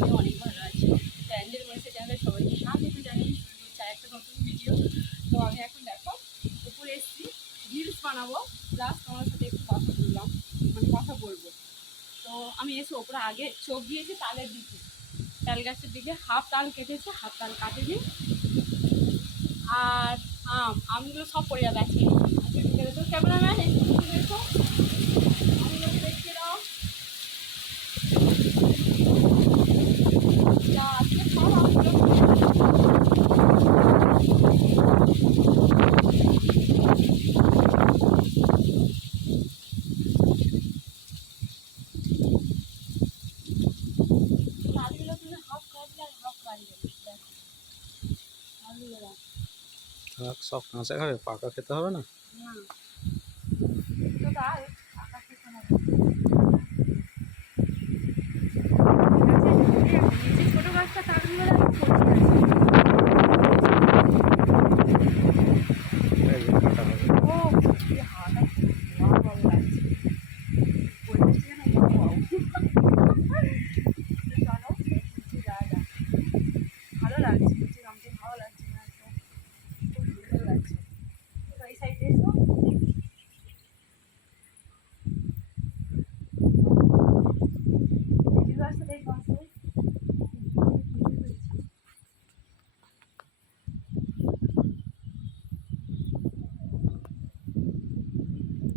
আমি অনেক ভালো আছি অ্যাঞ্জেল মরিসে চ্যানেলে সবাইকে স্বাগত শুরু একটা নতুন ভিডিও তো আমি এখন দেখো, উপরে এসেছি রিলস বানাবো। প্লাস তোমার সাথে একটু কথা বললাম মানে কথা বলব। তো আমি এসে ওপরে আগে চোখ দিয়েছি, তালের দিকে। তাল গাছের দিকে হাফ তাল কেটেছে, হাফ তাল কাটেনি। আর আম, আমগুলো সব পড়ে যাবে আজকে। আজকে তো ক্যামেরাম্যান একটু দেখো আমগুলোকে দেখিয়ে দাও যা আজকে সব আমগুলো পড়ে যাবে। তালগুলো তুমি হাফ কাটলে আর হাফ কাটলে দেখো তালগুলো দেখো। থাক সব কাঁচা খাবে পাকা খেতে হবে না? না। তো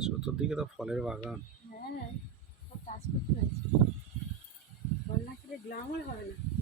চতুর্দিকে তো ফলের বাগান। হ্যাঁ সব চাষ করতে হয়েছে। বন্যা খেলে গ্লামার হবে না।